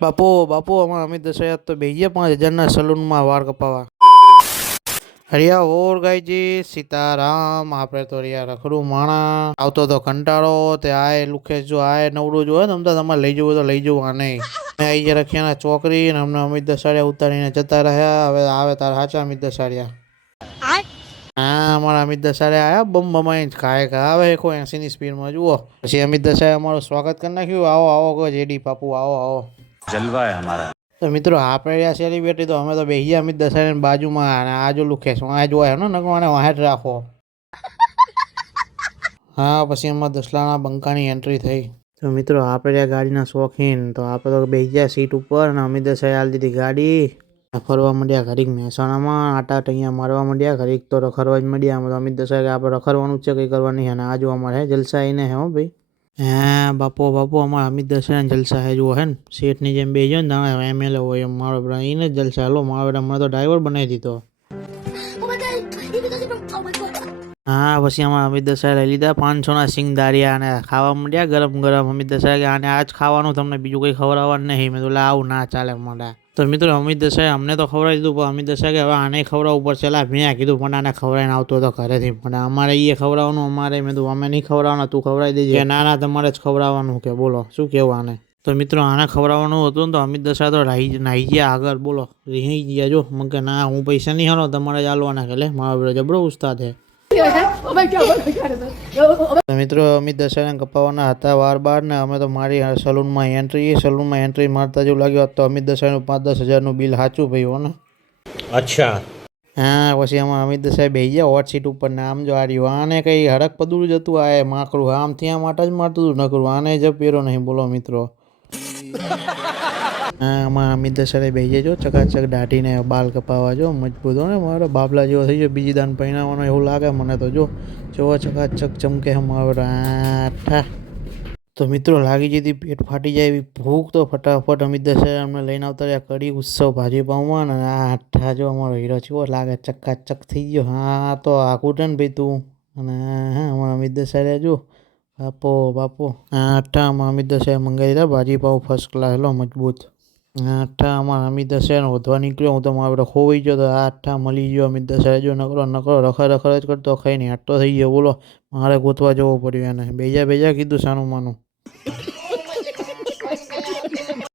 બાપુ અમારા અમિત દશરથ તો બેહીએ 5,000ના સલૂનમાં વાળ કપાવા. હરિયા ઓર ગાયજી સીતારામ. આપણે તો રિયા રખડું માણા આવતો તો કંટાળો તે આય લુખે જો આય નવડું જો ને અમદાવાદ તમારે લઈ જવું તો લઈ જવું. આ નહીં મેં આવી ગયા રખિયાના ચોકરી ને અમને અમિત દસાડિયા ઉતારીને જતા રહ્યા. હવે આવે તારા સાચા અમિત દસાડિયા. હા અમારા અમિત દસાડિયા આયા બમ બમાઈને ખાય આવે 180ની સ્પીડમાં જુઓ. પછી અમિત દસાડિયા અમારું સ્વાગત કરી નાખ્યું. આવો આવો કહો જેડી પાપુ આવો આવો જલવા હે અમારા. તો મિત્રો આપણે રહ્યા સેલિબ્રિટી તો અમે તો બેહીએ અમિત દસાડિયાની બાજુમાં અને આ જો લુખેશ આ જોવાય ને નકવાને વાહેટ રાખો. હા પછી એમાં દસલાના બંકાની એન્ટ્રી થઈ. તો મિત્રો આપણે રહ્યા ગાડીના શોખીન તો આપણે તો બેસી ગયા સીટ ઉપર અને અમિત દસાડિયા આલી દીધી ગાડી. ફરવા માંડ્યા ઘડીક મહેસાણામાં આટા ટૈયા મારવા માંડ્યા ઘડીક તો રખડવા જ માંડ્યા. આમાં તો અમિત દસાડિયા આપણે રખડવાનું જ છે કંઈ કરવાની અને આ જો અમારે જલસા એને હે હો ભાઈ. હા બાપુ અમારા અમિત દસાડિયા જલસા હે જુઓ હે ને શેઠની જેમ બે જો ને એમએલએ હોય એમ મારો બેટા એને જ જલસા. હાલો મારો બેટા મને તો ડ્રાઈવર બનાવી દીધો. હા પછી અમારા અમિત દસાડિયા લઈ લીધા 500ના સિંગદારિયા અને ખાવા માંડ્યા ગરમ ગરમ. અમિત દસાડિયા અને આજ ખાવાનું તમને બીજું કંઈ ખવડાવવાનું નહીં. મેં તો આવું ના ચાલે મોઢા. તો મિત્રો અમિત દસાડિયા અમને તો ખવડાવી દીધું પણ અમિત દસાડિયા હવે આને ખવડાવવું પડશે. મેં કીધું પણ આને ખવડાવીને આવતો હતો ઘરેથી પણ અમારે એ ખવડાવવાનું અમારે મેં તો અમે નહીં ખવડાવવાના તું ખવડાવી દેજે. ના તમારે જ ખવડાવવાનું કે બોલો શું કહેવું આને. તો મિત્રો આને ખવડાવવાનું હતું ને તો અમિત દસાડિયા તો નાહી ગયા આગળ બોલો રહી ગયા જો મને કે ના હું પૈસા નહીં હાલો તમારે જ હાલવાના કે લે મારો જબરો ઉસ્તાદ છે. મિત્રો અમિત દસાડિયાને કપાવવાના હતા વાર બાર ને અમે તો મારી સલૂનમાં એન્ટ્રી મારતા જેવું લાગ્યું તો અમિત દસાડિયાનું 5-10 હજારનું બિલ સાચું ભાઈ ને. અચ્છા હા પછી આમાં અમિત દસાડિયા બેસી ગયા હોટ સીટ ઉપર ને આમ જો આ રહ્યું આને કંઈ હડક પદું જ હતું. આ માકડું આમથી આમ આટા જ મારતું હતું નકરું આને જ પહેરો નહીં બોલો મિત્રો. હા આમાં અમિત દસાડિયા બેસી જો ચકાચક દાઢીને બાલ કપાવા જો મજબૂત હો ને મારો બાબલા જેવો થઈ ગયો બીજી દાન પહેરાવવાનો એવું લાગે મને તો જો ચકાચક ચમકે મારો આઠા. તો મિત્રો લાગી જતી પેટ ફાટી જાય એવી ભૂખ તો ફટાફટ અમિત દસાડિયા અમને લઈને આવતા રહ્યા કડી ઉત્સવ ભાજી પાઉમાં અને આ આઠા જો અમારો હીરો ચેવો લાગે ચકાચક થઈ ગયો. હા તો આખું ને ભાઈ તું અને હા અમારા અમિત દસાડિયા જો બાપો આ આઠામાં અમિત દસાડિયા મંગાવી દીધા ભાજી પાઉં ફર્સ્ટ ક્લાસ લો મજબૂત. આઠા અમારા અમિત દસાડિયાને વધવા નીકળ્યો હું તો મારો ખોવાઈ ગયો તો આઠા મળી ગયો અમિત દસાડિયા જો નકરો રખડ જ કરતો ખાઈ નહીં આટલો થઈ ગયો બોલો મારે ગોતવા જવો પડ્યો એને બેજા કીધું સાનું માનું.